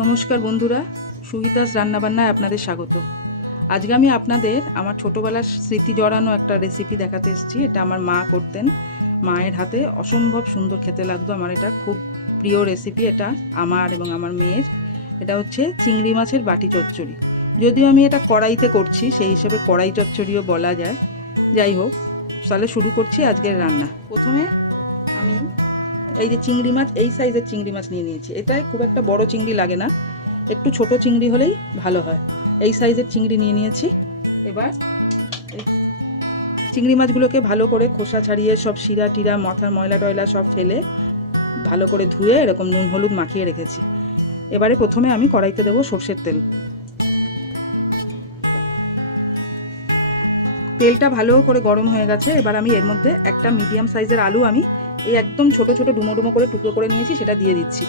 নমস্কার বন্ধুরা, সুহিতাস রান্নাবান্নায় আপনাদের স্বাগত। আজকে আমি আপনাদের আমার ছোটোবেলার স্মৃতি জড়ানো একটা রেসিপি দেখাতে এসেছি। এটা আমার মা করতেন, মায়ের হাতে অসম্ভব সুন্দর খেতে লাগতো। আমার এটা খুব প্রিয় রেসিপি, এটা আমার এবং আমার মেয়ের। এটা হচ্ছে চিংড়ি মাছের বাটি চচ্চড়ি। যদিও আমি এটা কড়াইতে করছি, সেই হিসেবে কড়াই চচ্চড়িও বলা যায়। যাই হোক, তাহলে শুরু করছি আজকের রান্না। প্রথমে আমি এই যে চিংড়ি মাছ, এই সাইজের চিংড়ি মাছ নিয়ে নিয়েছি। এটায় খুব একটা বড় চিংড়ি লাগে না, একটু ছোট চিংড়ি হলেই ভালো হয়। এই সাইজের চিংড়ি নিয়ে নিয়েছি। এবার এই চিংড়ি মাছগুলোকে ভালো করে খোসা ছাড়িয়ে সব শিরা টিরা মাথার ময়লা টয়লা সব ফেলে ভালো করে ধুয়ে এরকম নুন হলুদ মাখিয়ে রেখেছি। এবারে প্রথমে আমি কড়াইতে দেবো সর্ষের তেল। তেলটা ভালো করে গরম হয়ে গেছে। এবার আমি এর মধ্যে একটা মিডিয়াম সাইজের আলু আমি এই একদম ছোট ছোট ডুমো ডুমো করে টুকরো করে নিয়েছি, সেটা দিয়ে দিচ্ছি।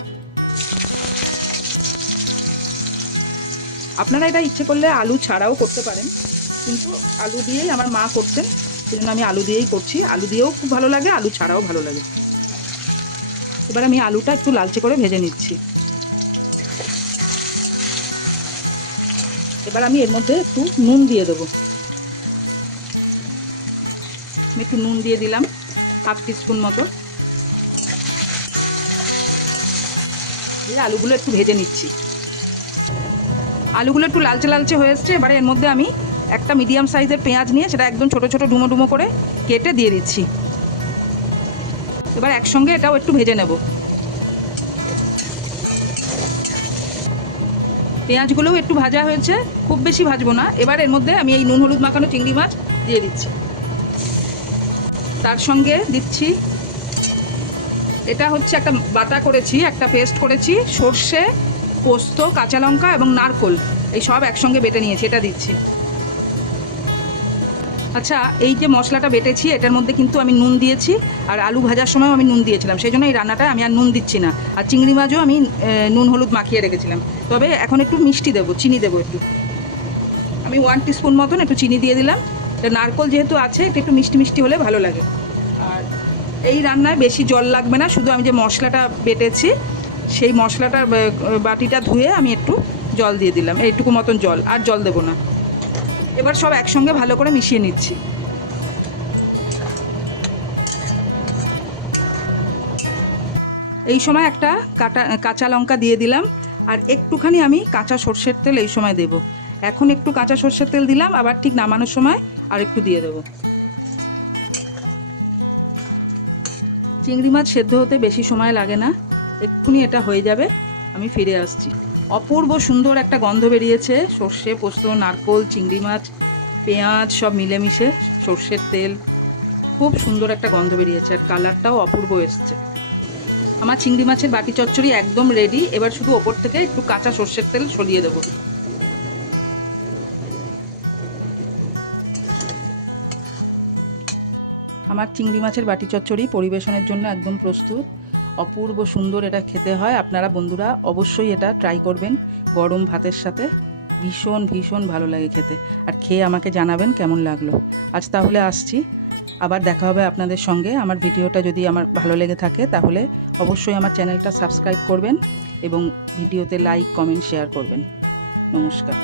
আপনারা এটা ইচ্ছে করলে আলু ছাড়াও করতে পারেন, কিন্তু আলু দিয়েই আমার মা করতেন, সেজন্য আমি আলু দিয়েই করছি। আলু দিয়েও খুব ভালো লাগে, আলু ছাড়াও ভালো লাগে। এবার আমি আলুটা একটু লালচে করে ভেজে নিচ্ছি। এবার আমি এর মধ্যে একটু নুন দিয়ে দেবো। আমি একটু নুন দিয়ে দিলাম, 1/2 টিস্পুন মতো। দিয়ে আলুগুলো একটু ভেজে নিচ্ছি। আলুগুলো একটু লালচে লালচে হয়ে এসছে। এবারে এর মধ্যে আমি একটা মিডিয়াম সাইজের পেঁয়াজ নিয়ে সেটা একদম ছোট ছোট ডুমো ডুমো করে কেটে দিয়ে দিচ্ছি। এবার একসঙ্গে এটাও একটু ভেজে নেব। পেঁয়াজগুলোও একটু ভাজা হয়েছে, খুব বেশি ভাজবো না। এবার এর মধ্যে আমি এই নুন হলুদ মাখানো চিংড়ি মাছ দিয়ে দিচ্ছি। তার সঙ্গে দিচ্ছি, এটা হচ্ছে একটা বাটা করেছি, একটা পেস্ট করেছি, সর্ষে, পোস্ত, কাঁচা লঙ্কা এবং নারকোল, এই সব একসঙ্গে বেটে নিয়েছি, এটা দিচ্ছি। আচ্ছা, এই যে মশলাটা বেটেছি এটার মধ্যে কিন্তু আমি নুন দিয়েছি, আর আলু ভাজার সময় আমি নুন দিয়েছিলাম, সেই জন্য এই রান্নাটা আমি আর নুন দিচ্ছি না। আর চিংড়ি মাছও আমি নুন হলুদ মাখিয়ে রেখেছিলাম। তবে এখন একটু মিষ্টি দেবো, চিনি দেবো একটু। আমি 1 টিস্পুন মতন একটু চিনি দিয়ে দিলাম। নারকোল যেহেতু আছে, একটু মিষ্টি মিষ্টি হলে ভালো লাগে। আর এই রান্নায় বেশি জল লাগবে না, শুধু আমি যে মশলাটা বেটেছি সেই মশলাটার বাটিটা ধুয়ে আমি একটু জল দিয়ে দিলাম, এইটুকু মতন জল, আর জল দেবো না। এবার সব একসঙ্গে ভালো করে মিশিয়ে নিচ্ছি। এই সময় একটা কাঁচা লঙ্কা দিয়ে দিলাম, আর একটুখানি আমি কাঁচা সর্ষের তেল এই সময় দেব। এখন একটু কাঁচা সর্ষের তেল দিলাম, আবার ঠিক নামানোর সময় আর একটু দিয়ে দেবো। চিংড়ি মাছ সেদ্ধ হতে বেশি সময় লাগে না, এক্ষুনি এটা হয়ে যাবে। আমি ফিরে আসছি। অপূর্ব সুন্দর একটা গন্ধ বেরিয়েছে, সর্ষে, পোস্ত, নারকোল, চিংড়ি মাছ, পেঁয়াজ সব মিলেমিশে, সর্ষের তেল, খুব সুন্দর একটা গন্ধ বেরিয়েছে, আর কালারটাও অপূর্ব এসছে। আমার চিংড়ি মাছের বাটি চচ্চড়ি একদম রেডি। এবার শুধু ওপর থেকে একটু কাঁচা সর্ষের তেল ছড়িয়ে দেবো। আমার চিংড়ি মাছের বাটি চচ্চড়ি পরিবেশনের জন্য একদম প্রস্তুত। অপূর্ব সুন্দর এটা খেতে হয়। আপনারা বন্ধুরা অবশ্যই এটা ট্রাই করবেন গরম ভাতের সাথে, ভীষণ ভীষণ ভালো লাগে খেতে। আর খেয়ে আমাকে জানাবেন কেমন লাগলো। আজ তাহলে আসছি, আবার দেখা হবে আপনাদের সঙ্গে। আমার ভিডিওটা যদি আমার ভালো লেগে থাকে তাহলে অবশ্যই আমার চ্যানেলটা সাবস্ক্রাইব করবেন এবং ভিডিওতে লাইক, কমেন্ট, শেয়ার করবেন। নমস্কার।